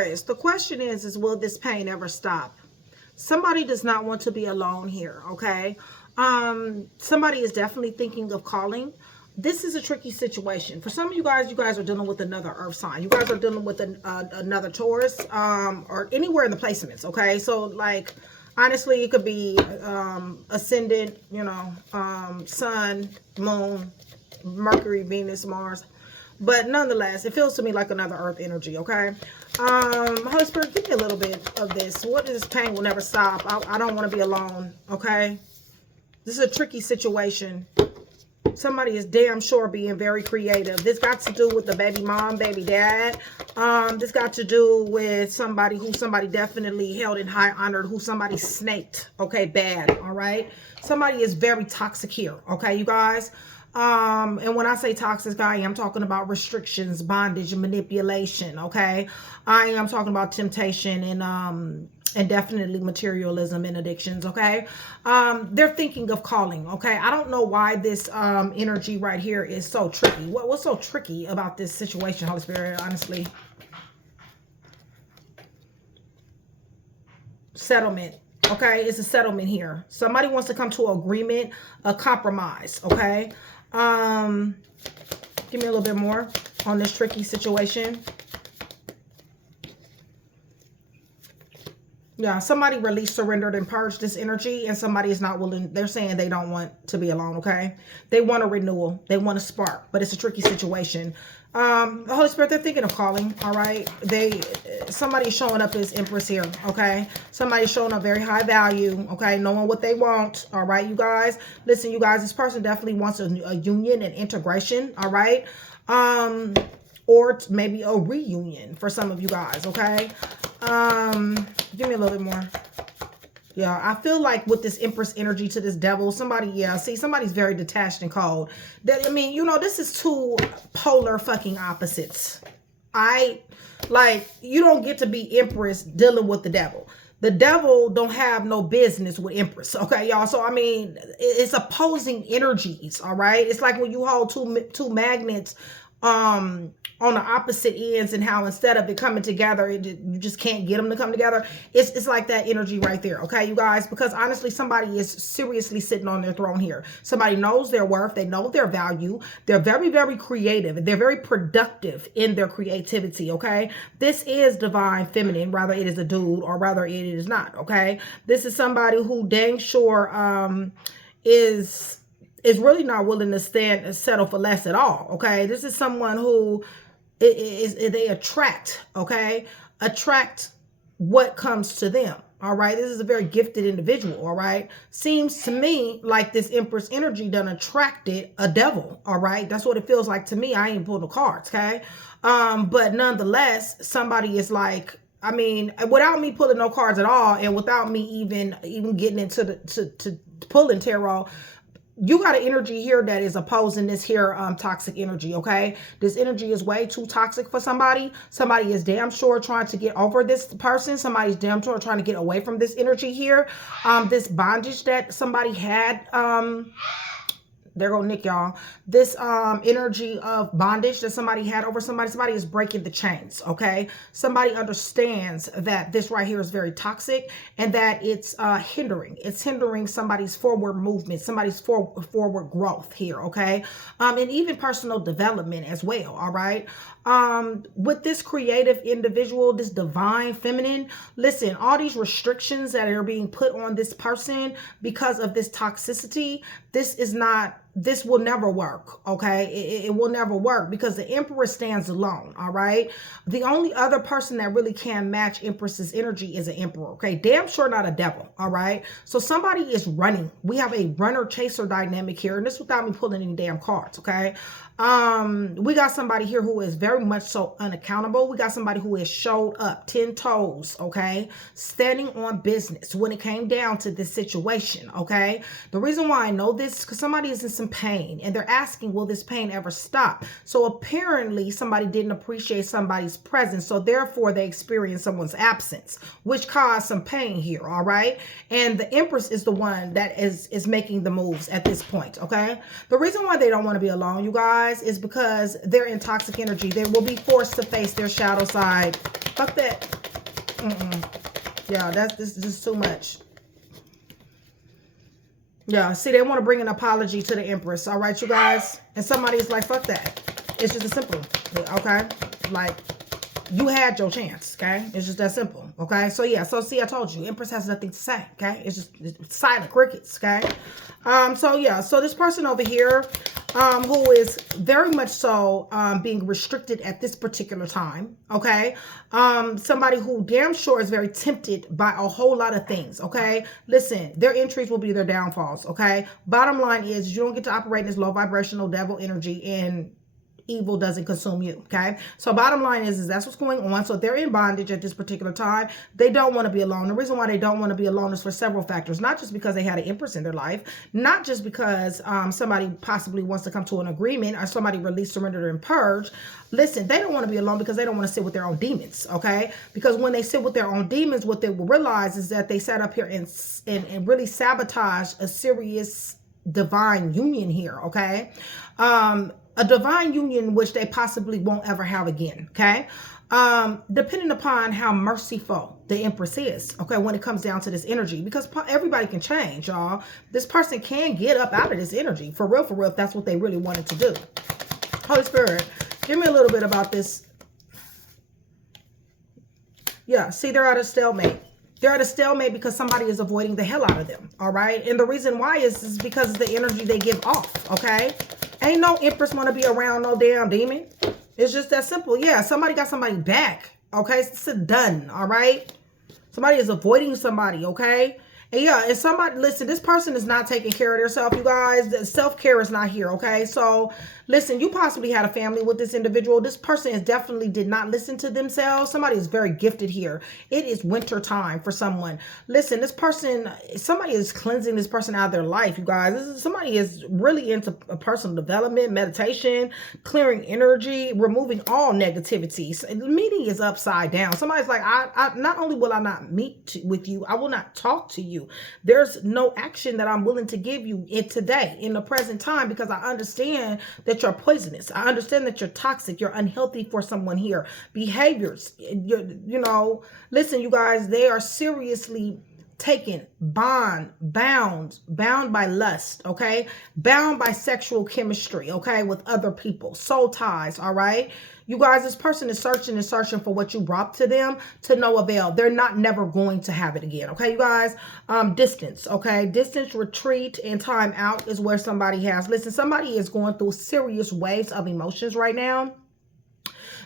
Taurus, the question is will this pain ever stop? Somebody does not want to be alone here, okay? Somebody is definitely thinking of calling. This is a tricky situation. For some of you guys are dealing with another earth sign. You guys are dealing with another Taurus, or anywhere in the placements, okay? So, like, honestly, it could be ascendant, you know, sun, moon, Mercury, Venus, Mars. But nonetheless, it feels to me like another earth energy, okay? Holy Spirit, give me a little bit of this. What is this pain will never stop? I don't want to be alone, okay? This is a tricky situation. Somebody is damn sure being very creative. This got to do with the baby mom, baby dad. This got to do with somebody who somebody definitely held in high honor, who somebody snaked, okay, bad, all right? Somebody is very toxic here, okay, you guys? And when I say toxic, I am talking about restrictions, bondage, manipulation, okay? I am talking about temptation and definitely materialism and addictions, okay? They're thinking of calling, okay? I don't know why this energy right here is so tricky. What's so tricky about this situation, Holy Spirit, honestly? Settlement. Okay, it's a settlement here. Somebody wants to come to an agreement, a compromise, okay? Give me a little bit more on this tricky situation. Yeah, somebody released, surrendered, and purged this energy, and somebody is not willing. They're saying they don't want to be alone, okay? They want a renewal. They want a spark, but it's a tricky situation. The Holy Spirit, they're thinking of calling, all right? Somebody's showing up as Empress here, okay? Somebody's showing up very high value, okay? Knowing what they want, all right, you guys? Listen, you guys, this person definitely wants a union and integration, all right? Or maybe a reunion for some of you guys, okay? Give me a little bit more. Yeah, I feel like with this Empress energy to this devil, somebody's very detached and cold. I mean, you know, this is two polar fucking opposites. You don't get to be Empress dealing with the devil. The devil don't have no business with Empress, okay, y'all? So, I mean, it's opposing energies, all right? It's like when you hold two magnets, on the opposite ends, and how instead of it coming together, you just can't get them to come together. It's like that energy right there, okay, you guys? Because honestly, somebody is seriously sitting on their throne here. Somebody knows their worth. They know their value. They're very, very creative. They're very productive in their creativity, okay? This is divine feminine, whether it is a dude or whether it is not, okay? This is somebody who dang sure is really not willing to settle for less at all, okay? This is someone who they attract, okay? Attract what comes to them, all right? This is a very gifted individual, all right? Seems to me like this Empress energy done attracted a devil, all right? That's what it feels like to me. I ain't pulled the cards, okay? But nonetheless, somebody is like, I mean, without me pulling no cards at all, and without me even getting into to pulling tarot, you got an energy here that is opposing this here toxic energy, okay? This energy is way too toxic for somebody. Somebody is damn sure trying to get over this person. Somebody's damn sure trying to get away from this energy here. This bondage that somebody had, there go Nick, y'all. This energy of bondage that somebody had over somebody is breaking the chains, okay? Somebody understands that this right here is very toxic and that it's hindering. It's hindering somebody's forward movement, somebody's forward growth here, okay? And even personal development as well, all right? With this creative individual, this divine feminine, listen, all these restrictions that are being put on this person because of this toxicity, this will never work, okay? It will never work because the Empress stands alone, all right? The only other person that really can match Empress's energy is an Emperor, okay? Damn sure not a devil, all right? So somebody is running. We have a runner-chaser dynamic here, and this without me pulling any damn cards, okay? We got somebody here who is very much so unaccountable. We got somebody who has showed up 10 toes, okay? Standing on business when it came down to this situation, okay? The reason why I know this is because somebody is in some pain and they're asking, will this pain ever stop? So apparently somebody didn't appreciate somebody's presence. So therefore they experienced someone's absence, which caused some pain here, all right? And the Empress is the one that is making the moves at this point, okay? The reason why they don't want to be alone, you guys, is because they're in toxic energy. They will be forced to face their shadow side. Fuck that. Yeah, this is too much. Yeah, see, they want to bring an apology to the Empress. All right, you guys? And somebody's like, fuck that. It's just as simple. Okay? Like, you had your chance. Okay? It's just that simple. Okay? So, yeah. So, see, I told you. Empress has nothing to say. Okay? It's silent crickets. Okay? So, yeah. So, this person over here, who is very much so being restricted at this particular time, okay? Somebody who damn sure is very tempted by a whole lot of things, okay? Listen, their entries will be their downfalls, okay? Bottom line is you don't get to operate in this low vibrational devil energy and evil doesn't consume you, okay? So bottom line is that's what's going on. So they're in bondage at this particular time. They don't want to be alone. The reason why they don't want to be alone is for several factors. Not just because they had an Empress in their life, not just because somebody possibly wants to come to an agreement or somebody released, surrendered, and purged. Listen, they don't want to be alone because they don't want to sit with their own demons, okay? Because when they sit with their own demons, what they will realize is that they sat up here and really sabotage a serious divine union here, okay? A divine union which they possibly won't ever have again, okay? Depending upon how merciful the Empress is, okay, when it comes down to this energy, because everybody can change, y'all. This person can get up out of this energy, for real, if that's what they really wanted to do. Holy Spirit, give me a little bit about this. Yeah, see, they're at a stalemate. They're at a stalemate because somebody is avoiding the hell out of them, all right? And the reason why is because of the energy they give off, okay? Ain't no Empress want to be around no damn demon. It's just that simple. Yeah, somebody got somebody back, okay? It's done, all right? Somebody is avoiding somebody, okay? And yeah, and somebody, listen, this person is not taking care of themselves, you guys. Self-care is not here, okay? So, listen, you possibly had a family with this individual. This person is definitely did not listen to themselves. Somebody is very gifted here. It is winter time for someone. Listen, this person, somebody is cleansing this person out of their life, you guys. Somebody is really into personal development, meditation, clearing energy, removing all negativities. The meeting is upside down. Somebody's like, I not only will I not meet with you, I will not talk to you. There's no action that I'm willing to give you today, in the present time, because I understand that you're poisonous. I understand that you're toxic. You're unhealthy for someone here. Behaviors, you know, listen, you guys, they are seriously taken, bound by lust, okay? Bound by sexual chemistry, okay? With other people, soul ties, all right? You guys, this person is searching and searching for what you brought to them to no avail. They're not never going to have it again, okay, you guys? Distance, okay? Distance, retreat, and time out is where somebody has. Listen, somebody is going through serious waves of emotions right now.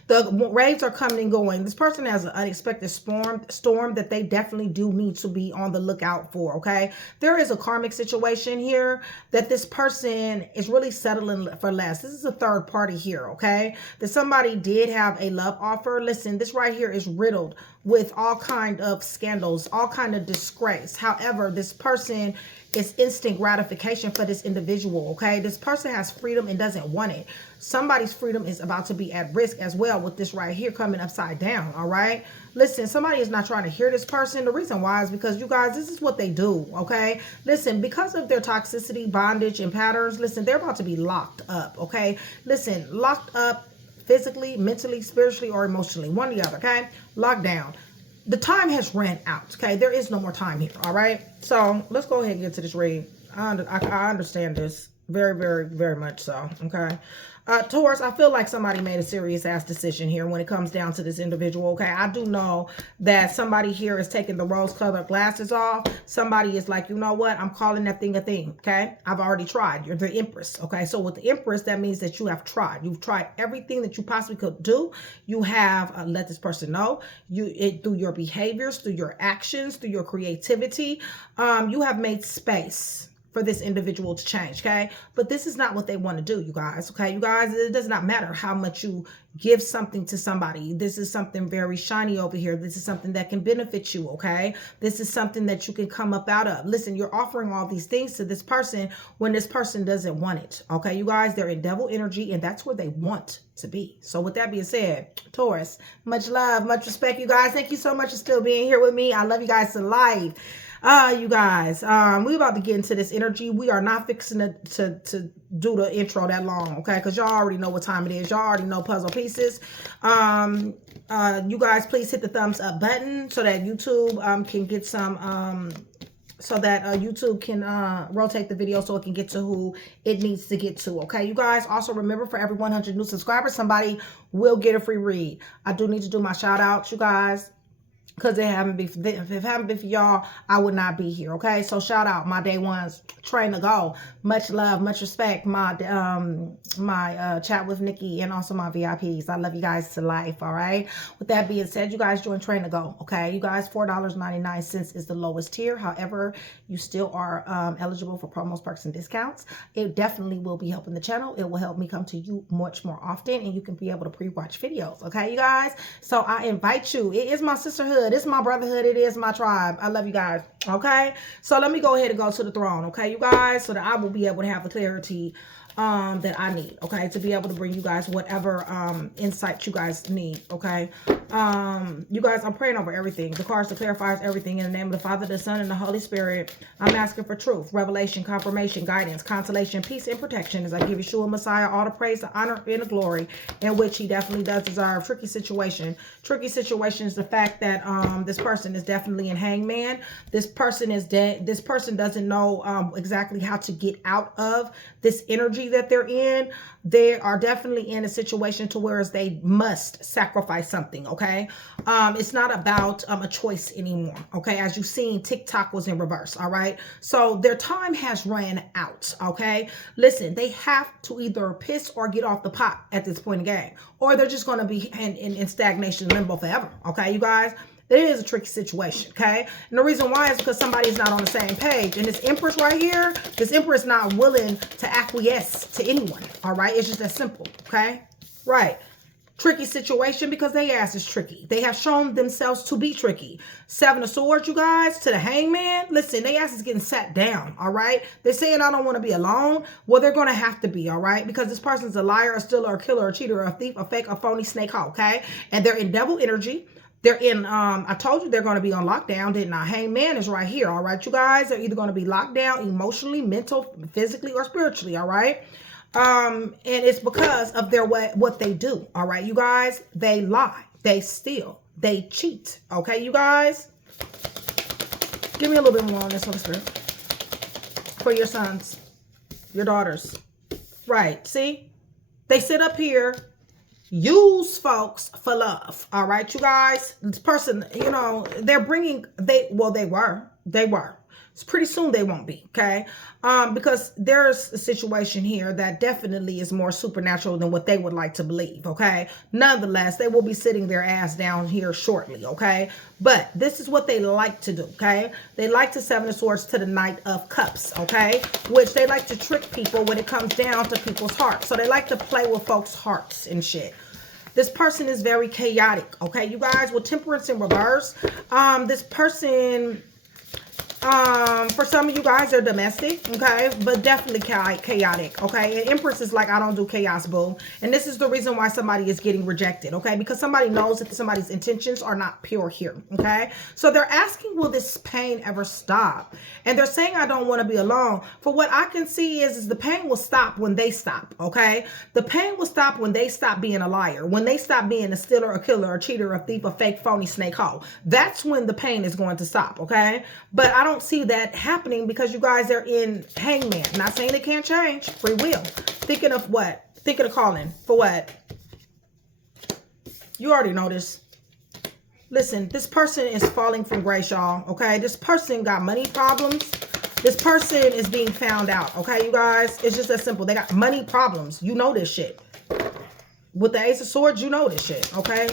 The waves are coming and going. This person has an unexpected storm that they definitely do need to be on the lookout for, okay? There is a karmic situation here that this person is really settling for less. This is a third party here, okay? That somebody did have a love offer. Listen, this right here is riddled with all kind of scandals, all kind of disgrace. However, this person is instant gratification for this individual, okay? This person has freedom and doesn't want it. Somebody's freedom is about to be at risk as well with this right here coming upside down, all right? Listen, somebody is not trying to hear this person. The reason why is because, you guys, this is what they do, okay? Listen, because of their toxicity, bondage, and patterns, listen, they're about to be locked up, okay? Listen, locked up physically, mentally, spiritually, or emotionally. One or the other, okay? Locked down. The time has ran out, okay? There is no more time here, all right? So let's go ahead and get to this read. I understand this very, very, very much so, okay? Taurus, I feel like somebody made a serious ass decision here when it comes down to this individual, okay? I do know that somebody here is taking the rose-colored glasses off. Somebody is like, you know what? I'm calling that thing a thing, okay? I've already tried. You're the Empress, okay? So with the Empress, that means that you have tried. You've tried everything that you possibly could do. You have let this person know. Through your behaviors, through your actions, through your creativity, you have made space for this individual to change, okay? But this is not what they want to do, you guys, okay? You guys, it does not matter how much you give something to somebody. This is something very shiny over here. This is something that can benefit you, okay? This is something that you can come up out of. Listen, you're offering all these things to this person when this person doesn't want it, okay? You guys, they're in devil energy, and that's where they want to be. So with that being said, Taurus, much love, much respect, you guys. Thank you so much for still being here with me. I love you guys to life. You guys, we about to get into this energy. We are not fixing to do the intro that long, okay? Because y'all already know what time it is. Y'all already know puzzle pieces. You guys please hit the thumbs up button so that YouTube can get some so that YouTube can rotate the video so it can get to who it needs to get to. Okay, you guys, also remember, for every 100 new subscribers, somebody will get a free read. I do need to do my shout outs, you guys, because if it haven't been for y'all, I would not be here. Okay, so shout out my day ones, train to go, much love, much respect, my chat with Nikki, and also my VIPs. I love you guys to life. All right, with that being said, you guys join train to go. Okay, you guys, $4.99 is the lowest tier. However, you still are eligible for promos, perks, and discounts. It definitely will be helping the channel. It will help me come to you much more often, and you can be able to pre-watch videos. Okay, you guys, so I invite you. It is my sisterhood. It's my brotherhood. It is my tribe. I love you guys. Okay, so let me go ahead and go to the throne. Okay, you guys, so that I will be able to have the clarity that I need, okay, to be able to bring you guys whatever insight you guys need. Okay, you guys, I'm praying over everything. The cards that clarifies everything. In the name of the Father, the Son, and the Holy Spirit, I'm asking for truth, revelation, confirmation, guidance, consolation, peace, and protection as I give Yeshua Messiah all the praise, the honor, and the glory in which he definitely does deserve. Tricky situation is the fact that this person is definitely in Hangman. This person is dead. This person doesn't know exactly how to get out of this energy that they're in. They are definitely in a situation to where they must sacrifice something. Okay, it's not about a choice anymore. Okay, as you've seen, TikTok was in reverse. All right, so their time has ran out. Okay, listen, they have to either piss or get off the pot at this point in the game, or they're just going to be in stagnation, limbo forever. Okay, you guys, it is a tricky situation. Okay, and the reason why is because somebody's not on the same page. And this Empress right here, this Empress not willing to acquiesce to anyone. All right, it's just that simple. Okay, right. Tricky situation because they ass is tricky. They have shown themselves to be tricky. Seven of Swords, you guys, to the Hangman. Listen, they ass is getting sat down. All right, they're saying I don't want to be alone. Well, they're going to have to be. All right, because this person's a liar, a stealer, a killer, a cheater, a thief, a fake, a phony, snake hole. Okay, and they're in devil energy. They're in, I told you they're going to be on lockdown, didn't I? Hangman is right here, all right, you guys? They're either going to be locked down emotionally, mental, physically, or spiritually, all right? And it's because of their what they do, all right, you guys? They lie, they steal, they cheat, okay, you guys? Give me a little bit more on this, Holy Spirit. For your sons, your daughters. Right, see? They sit up here, use folks for love. All right, you guys, this person, you know, they're bringing, they were. It's pretty soon they won't be. Okay, because there's a situation here that definitely is more supernatural than what they would like to believe. Okay, nonetheless, they will be sitting their ass down here shortly. Okay, but this is what they like to do. Okay, they like to Seven of Swords to the Knight of Cups. Okay, which they like to trick people when it comes down to people's hearts. So they like to play with folks' hearts and shit. This person is very chaotic. Okay, you guys, with Temperance in reverse, this person, for some of you guys, they're domestic, okay, but definitely chaotic, okay? And Empress is like, I don't do chaos, boo. And this is the reason why somebody is getting rejected, okay? Because somebody knows that somebody's intentions are not pure here, okay? So they're asking, will this pain ever stop? And they're saying, I don't want to be alone. For what I can see is the pain will stop when they stop, okay? The pain will stop when they stop being a liar, when they stop being a stealer, a killer, a cheater, a thief, a fake, phony, snake hole. That's when the pain is going to stop, okay? But I don't see that happening because you guys are in Hangman. Not saying they can't change. Free will. Thinking of what? Thinking of calling. For what? You already know this. Listen, this person is falling from grace, y'all. Okay? This person got money problems. This person is being found out. Okay, you guys? It's just that simple. They got money problems. You know this shit. With the Ace of Swords, you know this shit, okay?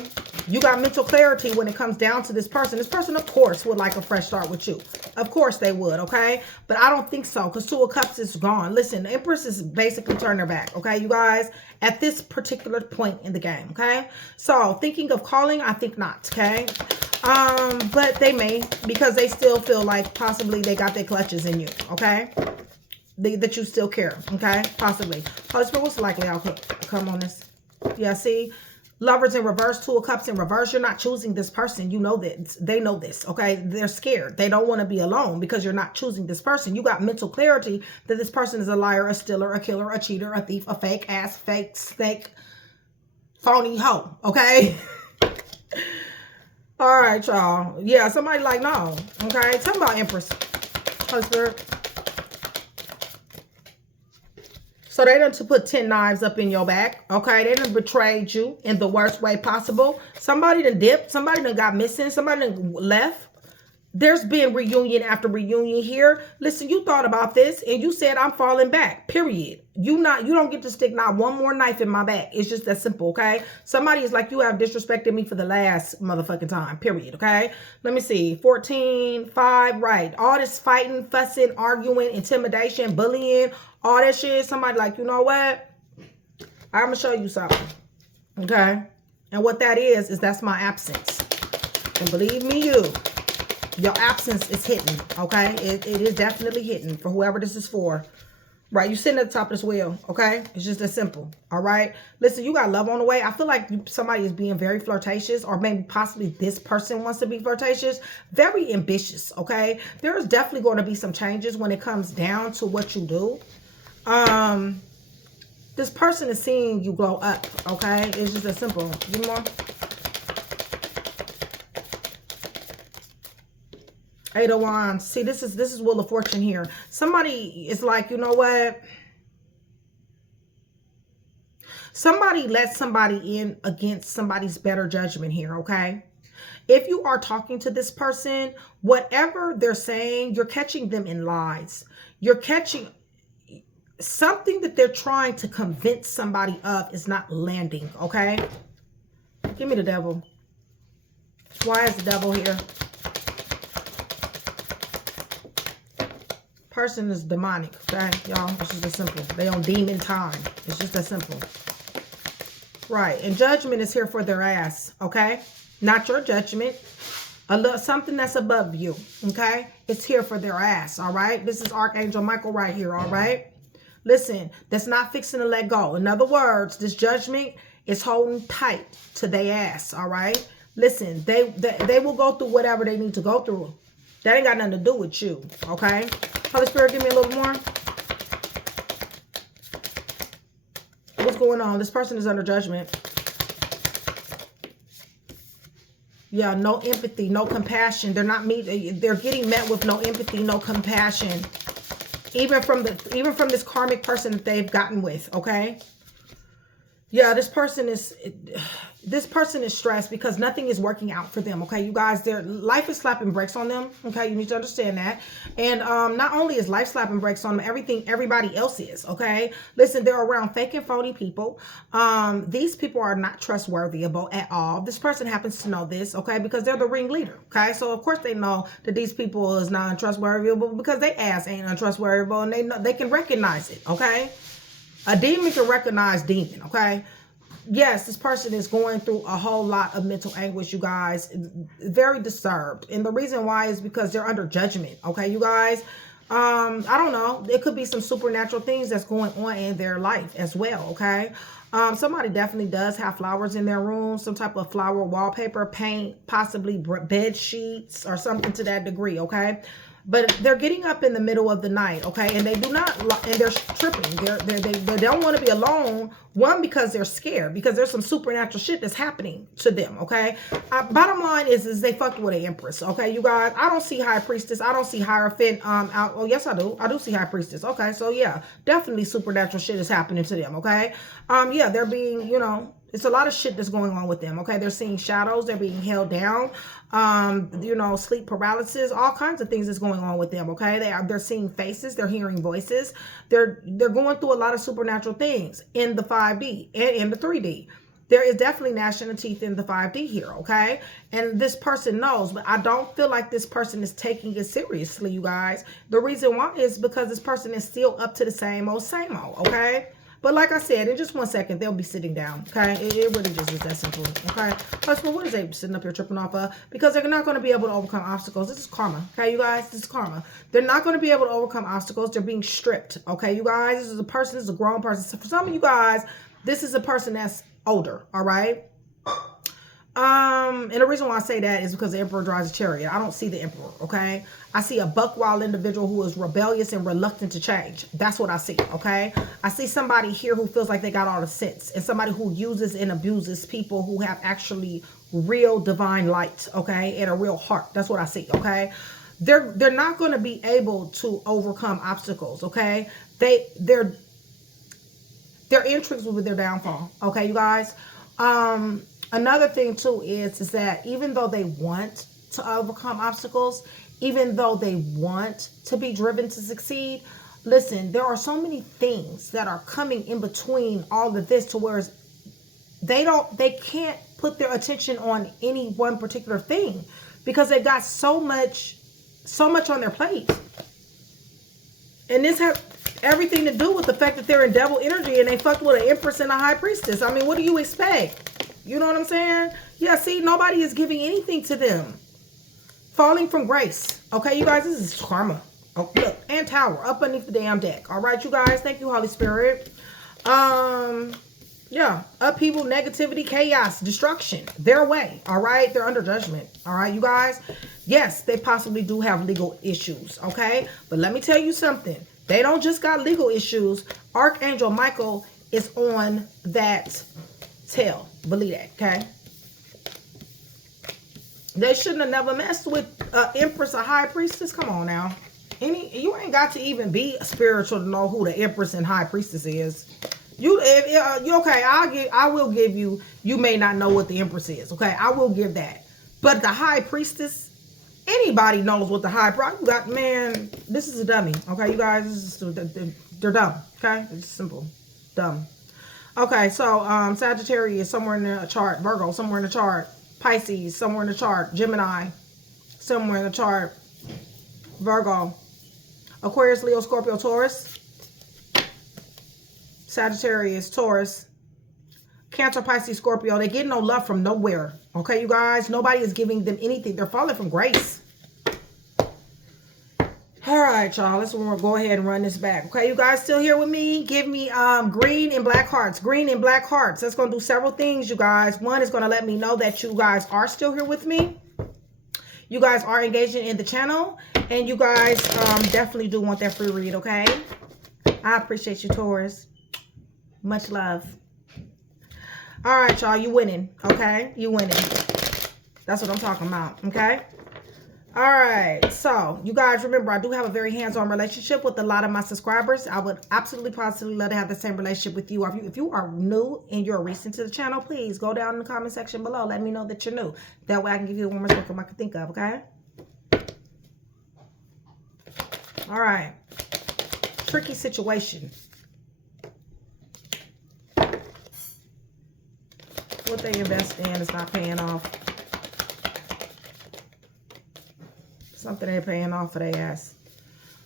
You got mental clarity when it comes down to this person. This person, of course, would like a fresh start with you. Of course they would, okay? But I don't think so, because Two of Cups is gone. Listen, the Empress is basically turning her back, okay, you guys? At this particular point in the game, okay? So, thinking of calling, I think not, okay? But they may, because they still feel like possibly they got their clutches in you, okay? That you still care, okay? Possibly. Holy Spirit, what's likely I'll come on this? Yeah, see? Lovers in reverse, Two of Cups in reverse. You're not choosing this person. You know that. They know this, okay? They're scared. They don't want to be alone because you're not choosing this person. You got mental clarity that this person is a liar, a stealer, a killer, a cheater, a thief, a fake ass, fake, snake, phony hoe, okay? All right, y'all. Yeah, somebody like, no. Okay, tell me about Empress. Holy Spirit. So they done to put 10 knives up in your back. Okay, they done betrayed you in the worst way possible. Somebody done dipped. Somebody done got missing. Somebody done left. There's been reunion after reunion here. Listen, you thought about this and you said I'm falling back. Period. You don't get to stick not one more knife in my back. It's just that simple, okay? Somebody is like, you have disrespected me for the last motherfucking time. Period, okay? Let me see. 14, 5, right. All this fighting, fussing, arguing, intimidation, bullying, all that shit. Somebody like, you know what? I'm gonna show you something. Okay? And what that is that's my absence. And believe me, your absence is hidden, okay? It is definitely hidden for whoever this is for. Right, you're sitting at the top of this wheel, okay? It's just that simple, all right? Listen, you got love on the way. I feel like somebody is being very flirtatious, or maybe possibly this person wants to be flirtatious. Very ambitious, okay? There's definitely going to be some changes when it comes down to what you do. This person is seeing you glow up, okay? It's just that simple. Give me more. Eight of Wands. See, this is Wheel of Fortune here. Somebody is like, you know what? Somebody let somebody in against somebody's better judgment here, okay? If you are talking to this person, whatever they're saying, you're catching them in lies. You're catching something that they're trying to convince somebody of is not landing, okay? Give me the Devil. Why is the Devil here? Person is demonic, okay, y'all? It's just that simple. They on demon time. It's just that simple. Right, and judgment is here for their ass, okay? Not your judgment. Something that's above you, okay? It's here for their ass, all right? This is Archangel Michael right here, all right? Listen, that's not fixing to let go. In other words, this judgment is holding tight to their ass, all right? Listen, they will go through whatever they need to go through. That ain't got nothing to do with you, okay? Holy Spirit, give me a little more. What's going on? This person is under judgment. Yeah, no empathy, no compassion. They're getting met with no empathy, no compassion. Even from this karmic person that they've gotten with, okay? Yeah, this person is stressed because nothing is working out for them, okay? You guys, their life is slapping brakes on them, okay? You need to understand that. And not only is life slapping brakes on them, everybody else is, okay? Listen, they're around fake and phony people. These people are not trustworthy at all. This person happens to know this, okay? Because they're the ringleader, okay? So, of course, they know that these people is not untrustworthy, but because they ass ain't untrustworthy, and they know, they can recognize it, okay? A demon can recognize demon, okay? Yes, this person is going through a whole lot of mental anguish, you guys. Very disturbed. And the reason why is because they're under judgment, okay, you guys? I don't know. It could be some supernatural things that's going on in their life as well, okay? Somebody definitely does have flowers in their room, some type of flower wallpaper, paint, possibly bed sheets or something to that degree, okay? But they're getting up in the middle of the night, okay? And they do not, and they're tripping. They don't want to be alone. One, because they're scared, because there's some supernatural shit that's happening to them, okay? Bottom line is they fucked with an Empress, okay, you guys? I don't see High Priestess. I don't see Hierophant out. Oh, yes, I do. I do see High Priestess. Okay, so yeah, definitely supernatural shit is happening to them, okay? Yeah, they're being, you know, it's a lot of shit that's going on with them, okay? They're seeing shadows. They're being held down. You know, sleep paralysis, all kinds of things is going on with them, okay? They're seeing faces. They're hearing voices. They're going through a lot of supernatural things in the 5D and in the 3D. There is definitely gnashing of teeth in the 5D here, okay? And this person knows, but I don't feel like this person is taking it seriously, you guys. The reason why is because this person is still up to the same old, okay? But like I said, in just 1 second, they'll be sitting down, okay? It really just is that simple, okay? Husband, what is they sitting up here tripping off of? Because they're not going to be able to overcome obstacles. This is karma, okay, you guys? This is karma. They're not going to be able to overcome obstacles. They're being stripped, okay, you guys? This is a person, this is a grown person. So for some of you guys, this is a person that's older, all right? And the reason why I say that is because the Emperor drives a chariot. I don't see the Emperor, okay? I see a buck-wild individual who is rebellious and reluctant to change. That's what I see, okay? I see somebody here who feels like they got all the sense, and somebody who uses and abuses people who have actually real divine light, okay, and a real heart. That's what I see, okay? They're not going to be able to overcome obstacles, okay? Their intrigues will be their downfall, okay, you guys? Another thing too is that even though they want to overcome obstacles, even though they want to be driven to succeed, listen, there are so many things that are coming in between all of this to where they can't put their attention on any one particular thing because they got so much on their plate. And this has everything to do with the fact that they're in devil energy and they fucked with an Empress and a High Priestess. I mean, what do you expect? You know what I'm saying? Yeah, see, nobody is giving anything to them. Falling from grace. Okay, you guys, this is karma. Oh, look, and Tower up underneath the damn deck. All right, you guys. Thank you, Holy Spirit. Yeah, upheaval, negativity, chaos, destruction. Their way. All right, they're under judgment. All right, you guys. Yes, they possibly do have legal issues. Okay, but let me tell you something. They don't just got legal issues. Archangel Michael is on that tail. Believe that. Okay. They shouldn't have never messed with Empress or High Priestess. Come on now. You ain't got to even be spiritual to know who the Empress and High Priestess is. You okay? I will give you. You may not know what the Empress is. Okay, I will give that. But the High Priestess, anybody knows what the High Priestess. You got, man. This is a dummy. Okay, you guys. This is, they're dumb. Okay, it's simple, dumb. Okay, so Sagittarius somewhere in the chart. Virgo somewhere in the chart. Pisces somewhere in the chart. Gemini somewhere in the chart. Virgo. Aquarius, Leo, Scorpio, Taurus. Sagittarius, Taurus. Cancer, Pisces, Scorpio. They get no love from nowhere. Okay, you guys? Nobody is giving them anything. They're falling from grace. All right, y'all. Let's go ahead and run this back. Okay, you guys still here with me? Give me green and black hearts. Green and black hearts. That's going to do several things, you guys. One is going to let me know that you guys are still here with me. You guys are engaging in the channel. And you guys definitely do want that free read, okay? I appreciate you, Taurus. Much love. All right, y'all. You winning, okay? You winning. That's what I'm talking about, okay? All right, so you guys remember I do have a very hands-on relationship with a lot of my subscribers. I would absolutely positively love to have the same relationship with you. If you are new and you're recent to the channel, please go down in the comment section below. Let me know that you're new. That way I can give you the warmest welcome I can think of, okay? All right. Tricky situation. What they invest in is not paying off. Something they're paying off for their ass.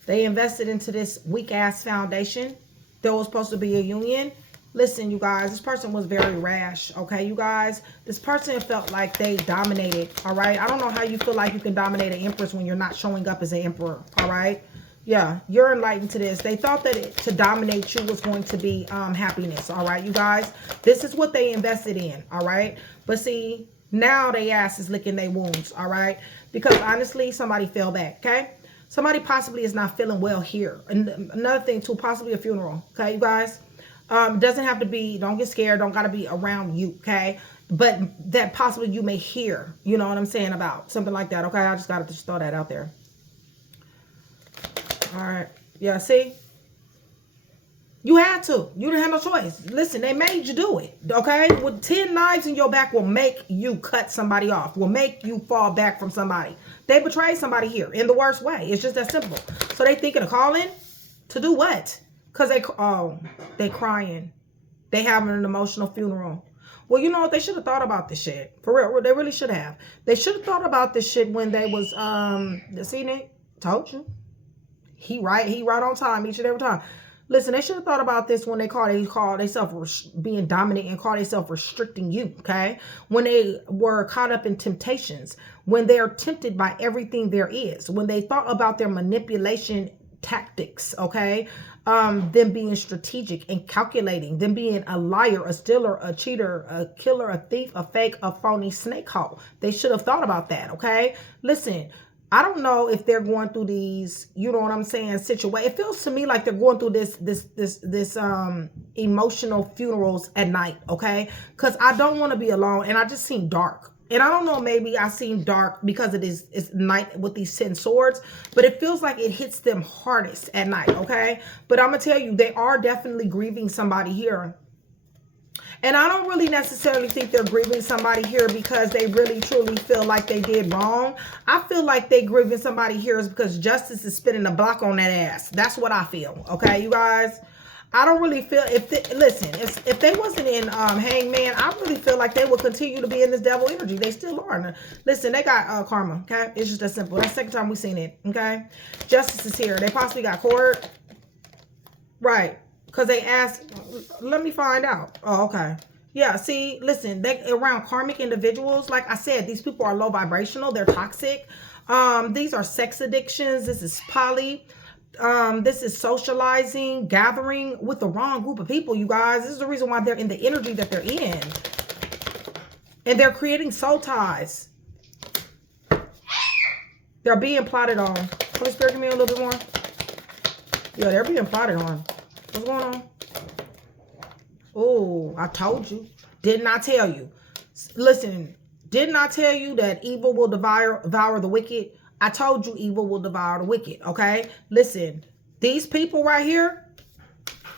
They invested into this weak ass foundation. There was supposed to be a union. Listen, you guys, this person was very rash. Okay, you guys, this person felt like they dominated. All right, I don't know how you feel like you can dominate an empress when you're not showing up as an emperor. All right, yeah, you're enlightened to this. They thought that to dominate you was going to be happiness. All right, you guys, this is what they invested in. All right, but see, now they ass is licking their wounds. All right. Because honestly, somebody fell back, okay? Somebody possibly is not feeling well here. And another thing too, possibly a funeral, okay, you guys? It doesn't have to be, don't get scared, don't got to be around you, okay? But that possibly you may hear, you know what I'm saying, about something like that, okay? I just got to just throw that out there. All right. Yeah, see? You had to. You didn't have no choice. Listen, they made you do it, okay? With 10 knives in your back will make you cut somebody off, will make you fall back from somebody. They betrayed somebody here in the worst way. It's just that simple. So they thinking of calling to do what? Because they crying. They having an emotional funeral. Well, you know what? They should have thought about this shit. For real. They really should have. They should have thought about this shit when they was, see, Nick? Told you. He right on time each and every time. Listen, they should have thought about this when they call themselves being dominant and call themselves restricting you, okay? When they were caught up in temptations, when they're tempted by everything there is, when they thought about their manipulation tactics, okay? Them being strategic and calculating, them being a liar, a stealer, a cheater, a killer, a thief, a fake, a phony snake hole. They should have thought about that, okay? Listen, I don't know if they're going through these, you know what I'm saying, situation. It feels to me like they're going through this emotional funerals at night, okay? Because I don't want to be alone, and I just seem dark. And I don't know, maybe I seem dark because it's night with these 10 swords, but it feels like it hits them hardest at night, okay? But I'm going to tell you, they are definitely grieving somebody here. And I don't really necessarily think they're grieving somebody here because they really truly feel like they did wrong. I feel like they grieving somebody here is because justice is spinning a block on that ass. That's what I feel. Okay, you guys? I don't really feel, listen, if they wasn't in Hangman, I really feel like they would continue to be in this devil energy. They still are. Listen, they got karma, okay? It's just that simple. That's the second time we've seen it, okay? Justice is here. They possibly got court. Right. Because they asked, let me find out. Oh, okay. Yeah, see, listen, they around karmic individuals, like I said, these people are low vibrational. They're toxic. These are sex addictions. This is poly. This is socializing, gathering with the wrong group of people, you guys. This is the reason why they're in the energy that they're in. And they're creating soul ties. They're being plotted on. Holy Spirit, give me a little bit more. Yeah, they're being plotted on. What's going on? Oh, I told you. Didn't I tell you? Listen, didn't I tell you that evil will devour the wicked? I told you evil will devour the wicked, okay? Listen, these people right here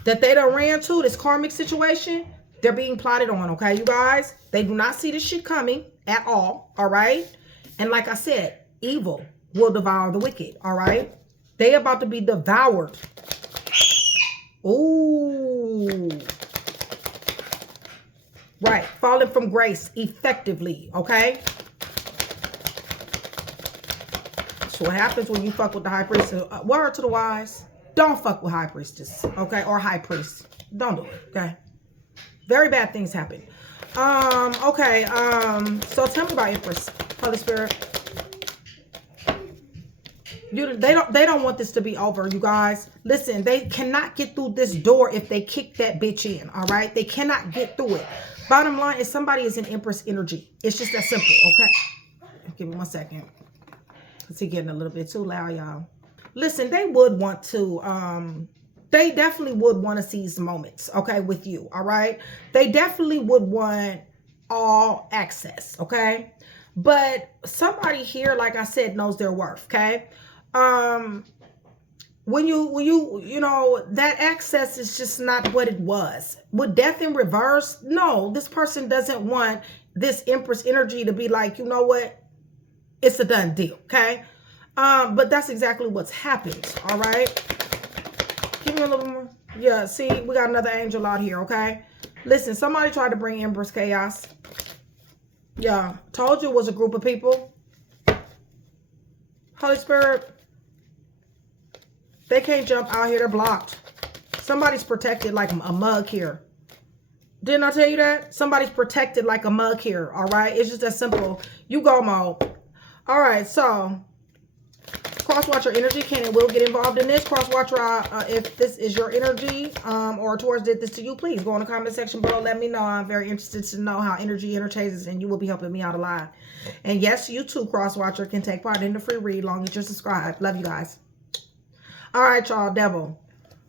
that they done ran to, this karmic situation, they're being plotted on, okay, you guys? They do not see this shit coming at all right? And like I said, evil will devour the wicked, all right? They about to be devoured. Ooh. Right. Falling from grace effectively. Okay. That's what happens when you fuck with the high priestess. Word to the wise. Don't fuck with high priestess. Okay. Or high priest. Don't do it. Okay. Very bad things happen. Okay. So tell me about Empress. Holy Spirit. They don't want this to be over, you guys. Listen, they cannot get through this door if they kick that bitch in, all right? They cannot get through it. Bottom line is somebody is in Empress energy. It's just that simple, okay? Give me 1 second. It's getting a little bit too loud, y'all. Listen, they would want to, they definitely would want to seize moments, okay, with you, all right? They definitely would want all access, okay? But somebody here, like I said, knows their worth, okay? When you know, that access is just not what it was. With death in reverse, no, this person doesn't want this Empress energy to be like, you know what? It's a done deal, okay? But that's exactly what's happened, all right? Give me a little more. Yeah, see, we got another angel out here, okay? Listen, somebody tried to bring Empress chaos. Yeah, told you it was a group of people. Holy Spirit. They can't jump out here. They're blocked. Somebody's protected like a mug here. Didn't I tell you that? Somebody's protected like a mug here, all right? It's just that simple. You go mode. All right, so cross-watcher energy can and will get involved in this. Cross-watcher, if this is your energy or Taurus did this to you, please go in the comment section below. Let me know. I'm very interested to know how energy interchanges, and you will be helping me out a lot. And yes, you too, cross-watcher, can take part in the free read long as you're subscribed. Love you guys. All right, y'all, devil.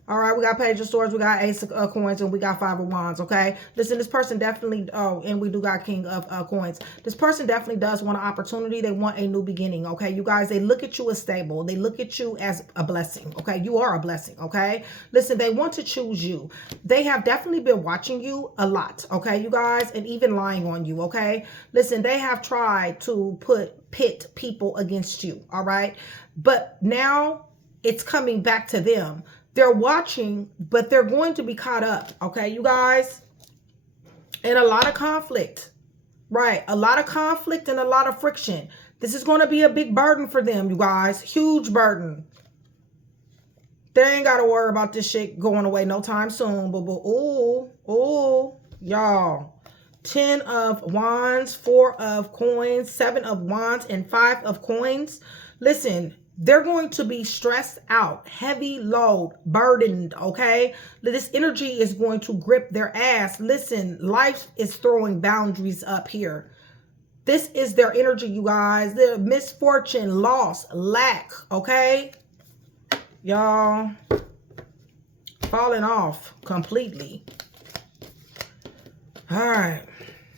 All right, we got Page of Swords, we got Ace of Coins, and we got Five of Wands, okay? Listen, this person definitely, oh, and we do got King of Coins. This person definitely does want an opportunity. They want a new beginning, okay? You guys, they look at you as stable. They look at you as a blessing, okay? You are a blessing, okay? Listen, they want to choose you. They have definitely been watching you a lot, okay, you guys? And even lying on you, okay? Listen, they have tried to pit people against you, all right? But now it's coming back to them. They're watching, but they're going to be caught up, okay, you guys? And a lot of conflict, right? A lot of conflict and a lot of friction. This is going to be a big burden for them, you guys. Huge burden. They ain't got to worry about this shit going away no time soon. But ooh, y'all. 10 of Wands, 4 of Coins, 7 of Wands, and 5 of Coins. Listen, they're going to be stressed out, heavy load, burdened, okay? This energy is going to grip their ass. Listen, life is throwing boundaries up here. This is their energy, you guys. Their misfortune, loss, lack, okay? Y'all, falling off completely. All right.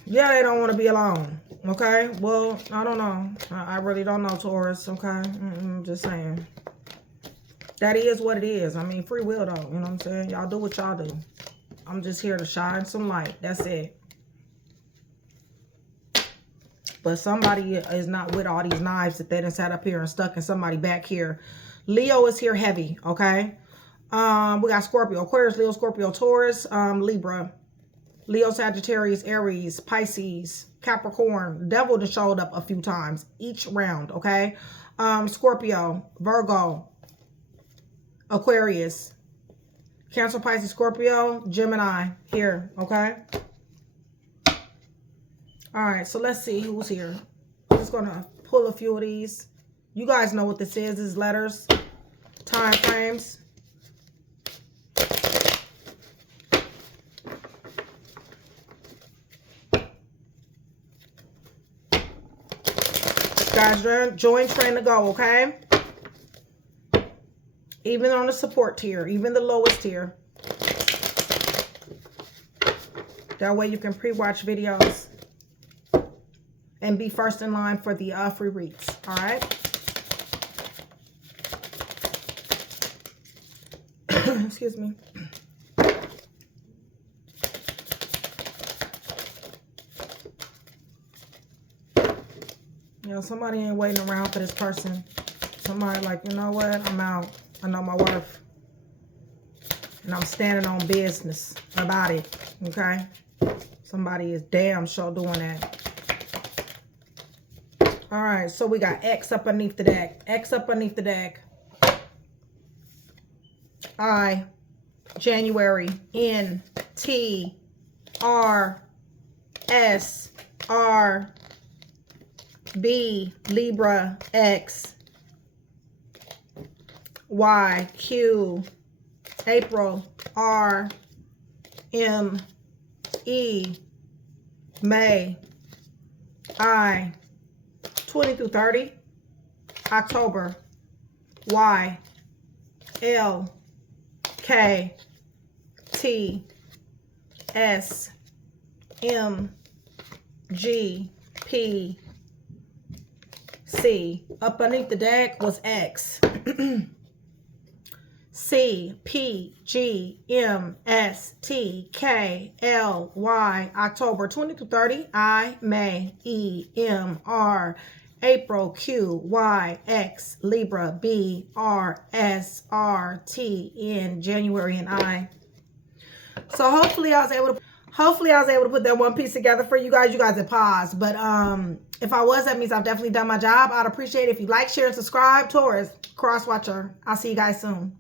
Yeah, they don't want to be alone. Okay, well, I don't know. I really don't know, Taurus. Okay, I'm just saying. That is what it is. I mean, free will, though. You know what I'm saying? Y'all do what y'all do. I'm just here to shine some light. That's it. But somebody is not with all these knives that they done sat up here and stuck in somebody back here. Leo is here heavy, okay? We got Scorpio, Aquarius, Leo, Scorpio, Taurus, Libra, Leo, Sagittarius, Aries, Pisces, Capricorn. Devil just showed up a few times each round, okay? Scorpio, Virgo, Aquarius, Cancer, Pisces, Scorpio, Gemini here, okay? All right, so let's see who's here. I'm just going to pull a few of these. You guys know what this is. This is letters, time frames. Guys, join, train to go, okay? Even on the support tier, even the lowest tier. That way you can pre-watch videos and be first in line for the free reads, all right? Excuse me. You know, somebody ain't waiting around for this person. Somebody like, you know what? I'm out. I know my worth. And I'm standing on business about it, okay? Somebody is damn sure doing that. All right, so we got X up underneath the deck. X up underneath the deck. I, January, N, T, R, S, R, B, Libra, X, Y, Q, April, R, M, E, May, I, 20 through 30, October, Y, L, K, T, S, M, G, P, C. Up underneath the deck was X. C, P, G, M, S, T, K, L, Y, October, 20 to 30, I, May, E, M, R, April, Q, Y, X, Libra, B, R, S, R, T, N, January, and I. So hopefully I was able to put that one piece together for you guys. You guys had paused, but if I was, that means I've definitely done my job. I'd appreciate it if you like, share, and subscribe. Taurus, cross watcher. I'll see you guys soon.